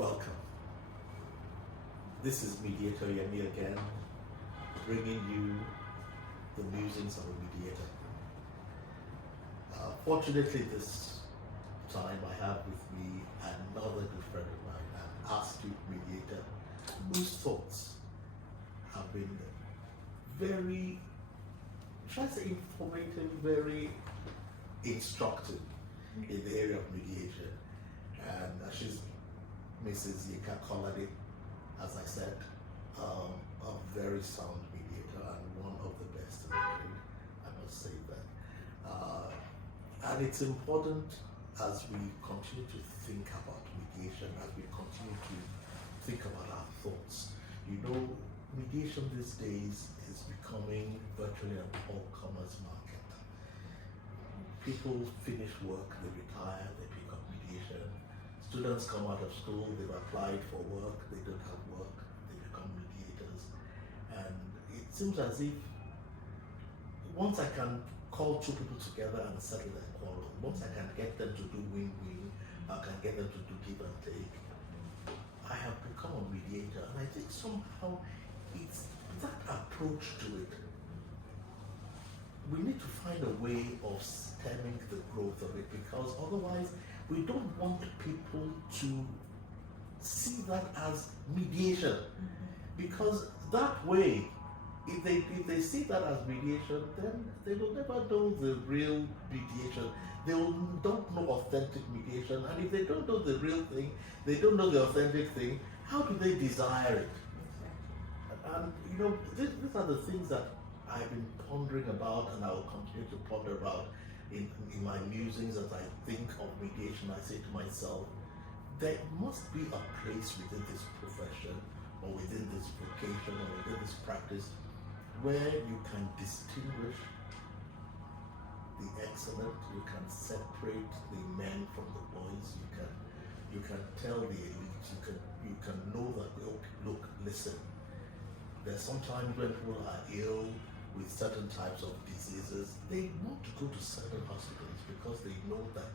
Welcome. This is Mediator Yemi again, bringing you the musings of a mediator. Fortunately, this time I have with me another good friend of mine, an astute mediator, whose thoughts have been very, should I say, informative, very instructive in the area of mediation. And she's Mrs. Yeka Kolade, as I said, a very sound mediator and one of the best in the trade, I must say that. And it's important as we continue to think about mediation, as we continue to think about our thoughts. You know, mediation these days is becoming virtually an all-comers market. People finish work, they retire, they pick up mediation. Students come out of school, they've applied for work, they don't have work, they become mediators. And it seems as if once I can call two people together and settle their quarrel, once I can get them to do win-win, I can get them to do give and take, I have become a mediator. And I think somehow it's that approach to it. We need to find a way of stemming the growth of it, because otherwise we don't want people to see that as mediation. Because that way, if they see that as mediation, then they will never know the real mediation. They don't know authentic mediation, and if they don't know the real thing, they don't know the authentic thing, how do they desire it? And you know, these are the things that I've been pondering about, and I will continue to ponder about in my musings as I think of mediation. I say to myself, there must be a place within this profession, or within this vocation, or within this practice, where you can distinguish the excellent, you can separate the men from the boys, you can tell the elite, you can know that, look, listen, there's sometimes when people are ill with certain types of diseases, they want to go to certain hospitals because they know that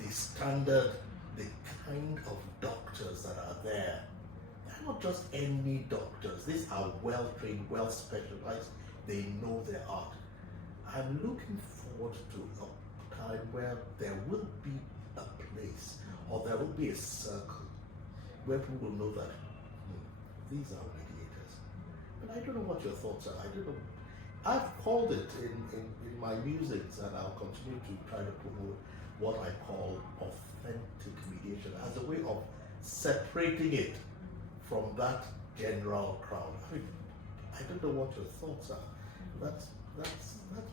the standard, the kind of doctors that are there, they're not just any doctors. These are well-trained, well-specialized, they know their art. I'm looking forward to a time where there will be a place, or there will be a circle, where people will know that these are mediators. But I don't know what your thoughts are. I don't know. I've called it in my musings, and I'll continue to try to promote what I call authentic mediation as a way of separating it from that general crowd. I mean, I don't know what your thoughts are. That's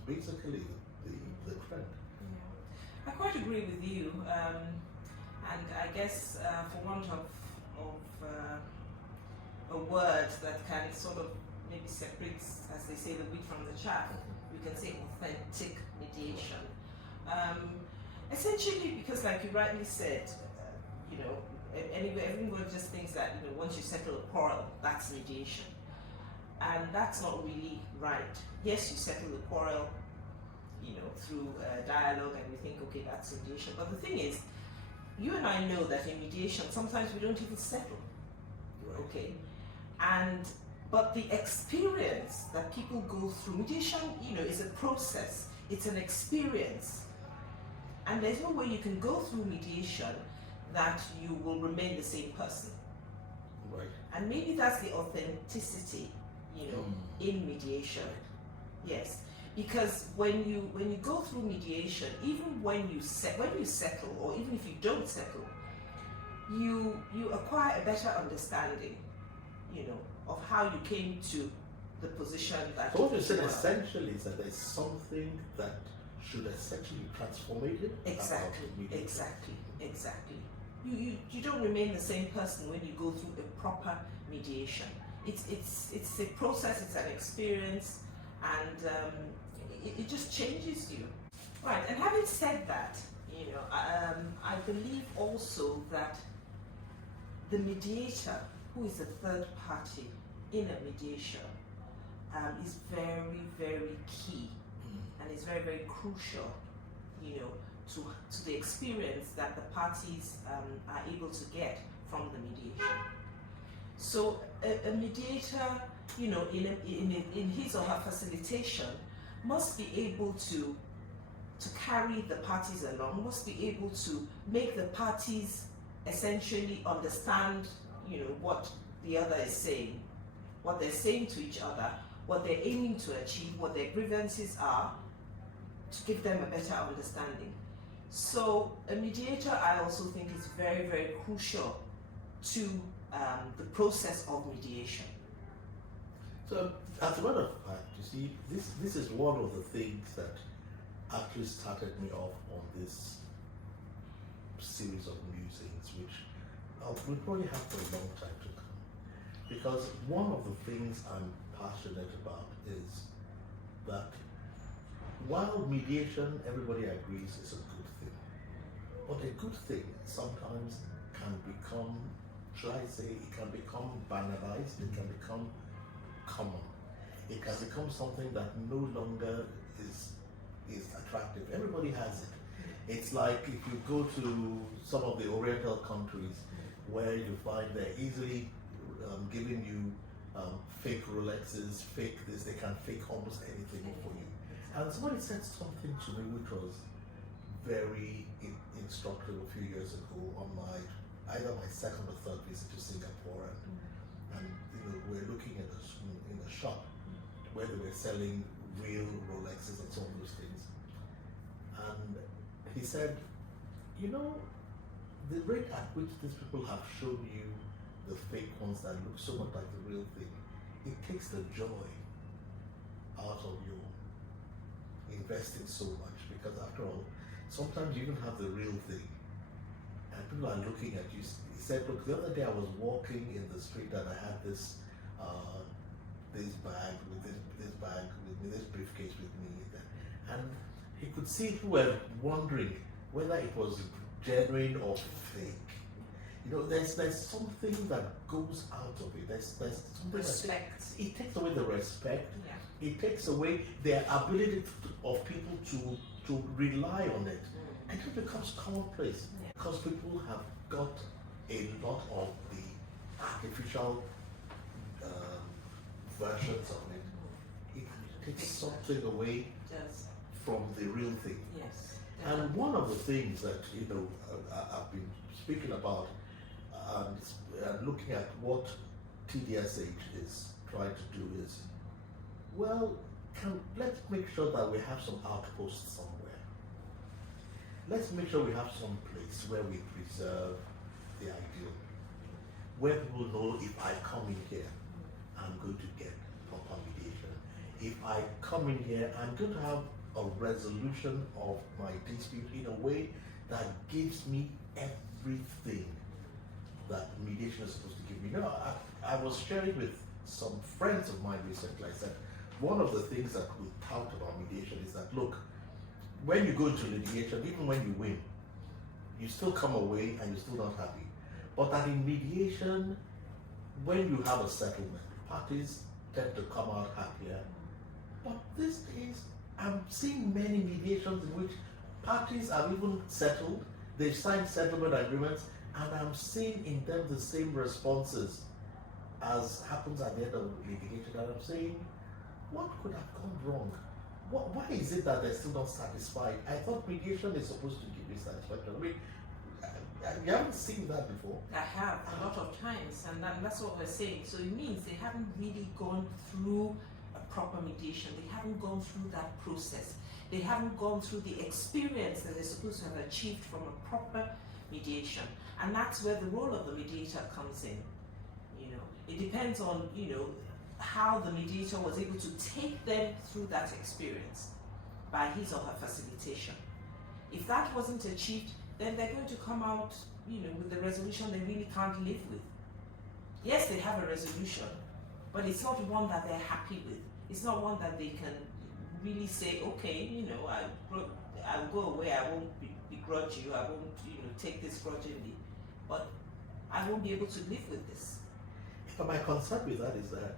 basically the trend. Yeah. I quite agree with you, and I guess for want of a word that can sort of maybe separate, as they say, the wheat from the chaff, we can say authentic mediation. Essentially, because like you rightly said, you know, everyone just thinks that, you know, once you settle a quarrel, that's mediation. And that's not really right. Yes, you settle the quarrel, you know, through dialogue, and we think, okay, that's mediation. But the thing is, you and I know that in mediation, sometimes we don't even settle. Right. Okay? But the experience that people go through, mediation, you know, is a process. It's an experience. And there's no way you can go through mediation that you will remain the same person. Right. And maybe that's the authenticity, you know, in mediation. Yes. Because when you go through mediation, even when you settle, or even if you don't settle, you acquire a better understanding, you know, of how you came to the position that. So what you said essentially is that there's something that should essentially be transformative. Exactly. You don't remain the same person when you go through a proper mediation. It's a process, it's an experience, and it just changes you. Right, and having said that, you know, I believe also that the mediator, who is a third party in a mediation, is very, very key, and is very, very crucial, you know, to the experience that the parties are able to get from the mediation. So a mediator, in his or her facilitation, must be able to carry the parties along, must be able to make the parties essentially understand, what the other is saying, what they're saying to each other, what they're aiming to achieve, what their grievances are, to give them a better understanding. So a mediator, I also think, is very, very crucial to the process of mediation. So, as a matter of fact, you see, this is one of the things that actually started me off on this series of musings, which we'll probably have for a long time to come. Because one of the things I'm passionate about is that while mediation, everybody agrees, is a good thing, but a good thing sometimes can become, shall I say, it can become banalized, it can become common. It can become something that no longer is attractive. Everybody has it. It's like if you go to some of the Oriental countries where you find they're easily giving you fake Rolexes, fake this, they can fake almost anything for you. And somebody said something to me which was very instructive a few years ago on either my second or third visit to Singapore, and we're looking at in a shop where they were selling real Rolexes and some of those things. And he said, the rate at which these people have shown you the fake ones that look so much like the real thing, it takes the joy out of you investing so much, because after all, sometimes you even have the real thing and people are looking at you. He said, look, the other day I was walking in the street and I had this bag with me, this briefcase with me, and he could see people were wondering whether it was genuine or fake. There's something that goes out of it. There's something Respect. It takes away the respect. Yeah. It takes away their ability of people to rely on it. And it becomes commonplace because people have got a lot of the artificial versions of it. It takes something away from the real thing. Yes. And one of the things that I've been speaking about and looking at what TDSH is trying to do is, let's make sure that we have some outposts somewhere. Let's make sure we have some place where we preserve the ideal, where people know if I come in here, I'm going to get proper mediation. If I come in here, I'm going to have a resolution of my dispute in a way that gives me everything that mediation is supposed to give me. I was sharing with some friends of mine recently. I said, one of the things that we talked about mediation is that, look, when you go into litigation, even when you win, you still come away and you're still not happy. But that in mediation, when you have a settlement, parties tend to come out happier. But these days, I'm seeing many mediations in which parties have even settled, they've signed settlement agreements, and I'm seeing in them the same responses as happens at the end of litigation. And I'm saying, what could have gone wrong? Why is it that they're still not satisfied? I thought mediation is supposed to give you satisfaction. I mean, you haven't seen that before. I have a lot of times, and that's what we're saying. So it means they haven't really gone through a proper mediation. They haven't gone through that process. They haven't gone through the experience that they're supposed to have achieved from a proper mediation. And that's where the role of the mediator comes in. It depends on, how the mediator was able to take them through that experience by his or her facilitation. If that wasn't achieved, then they're going to come out, with the resolution they really can't live with. Yes, they have a resolution, but it's not one that they're happy with. It's not one that they can really say, okay, I'll go away, I won't begrudge you, I won't, take this grudgingly, but I won't be able to live with this. But my concern with that is that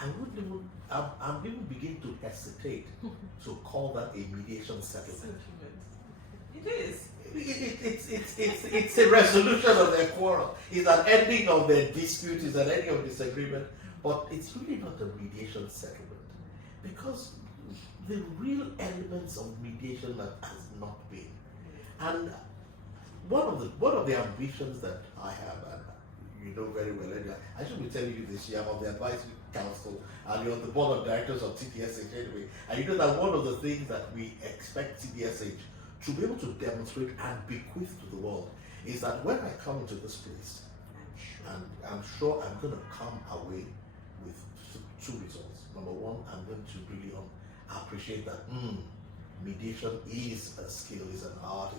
I'm even beginning to hesitate to call that a mediation settlement. It is. It's a resolution of their quarrel. It's an ending of their dispute. It's an ending of disagreement. But it's really not a mediation settlement, because the real elements of mediation that has not been. And one of the ambitions that I have, and you know very well, anyway, I should be telling you this year, I'm on the advisory council and you're on the board of directors of TDSH anyway. And you know that one of the things that we expect TDSH to be able to demonstrate and bequeath to the world is that when I come into this place, and I'm sure I'm going to come away with two results. Number one, I'm going to really appreciate that mediation is a skill, is an art,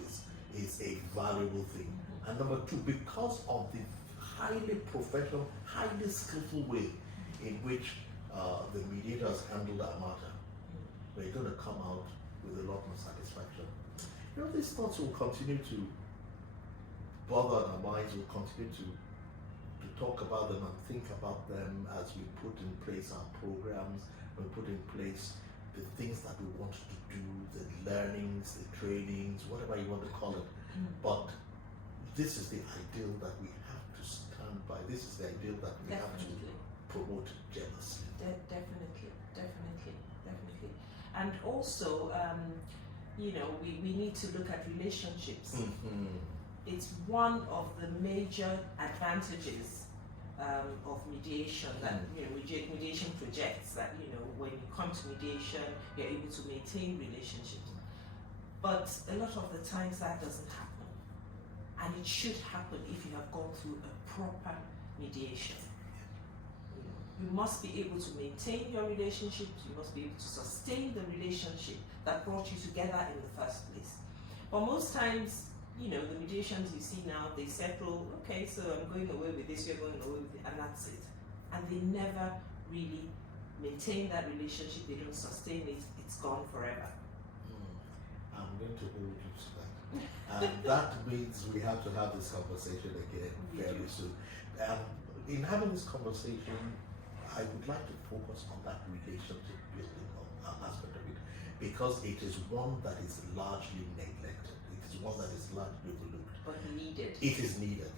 is a valuable thing. And number two, because of the highly professional, highly skillful way in which the mediators handle that matter, we're going to come out with a lot more satisfaction. You know, these thoughts will continue to bother our minds, will continue to talk about them and think about them as we put in place our programs, we put in place the things that we want to do, the learnings, the trainings, whatever you want to call it. But this is the ideal that we have to stand by. This is the ideal that we have to promote jealously. Definitely. And also, you know, we need to look at relationships. It's one of the major advantages of mediation that, you know, mediation projects, that, you know, when you come to mediation, you're able to maintain relationships. But a lot of the times that doesn't happen. And it should happen if you have gone through a proper mediation. You must be able to maintain your relationships, you must be able to sustain the relationship that brought you together in the first place. But most times, you know, the mediations you see now, they settle, okay, so I'm going away with this, you're going away with it, and that's it. And they never really maintain that relationship, they don't sustain it, it's gone forever. I'm going to hold you to that. And that means we have to have this conversation again very soon. In having this conversation, I would like to focus on that relationship building aspect of it, because it is one that is largely neglected. It is one that is largely overlooked. But needed. It is needed.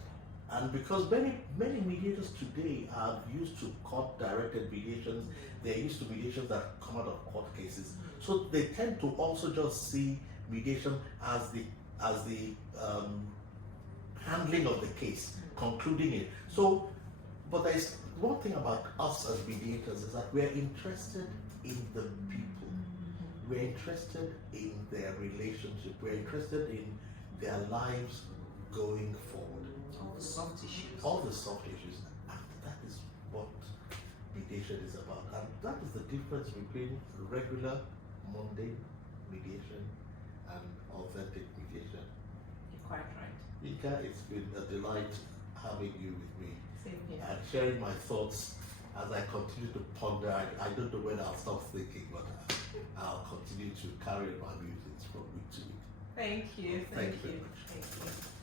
And because many mediators today are used to court-directed mediations, they're used to mediations that come out of court cases. So they tend to also just see mediation as the handling of the case, concluding it. So, but there is one thing about us as mediators is that we're interested in the people. We're interested in their relationship. We're interested in their lives going forward. All the soft issues. All the soft issues. And that is what mediation is about. And that is the difference between regular, mundane mediation and authentic mediation. You're quite right. Ika, it's been a delight having you with me. Same here. And sharing my thoughts as I continue to ponder. I don't know when I'll stop thinking, but I'll continue to carry on my musings from week to week. Thank you. Thank you very much. Thank you.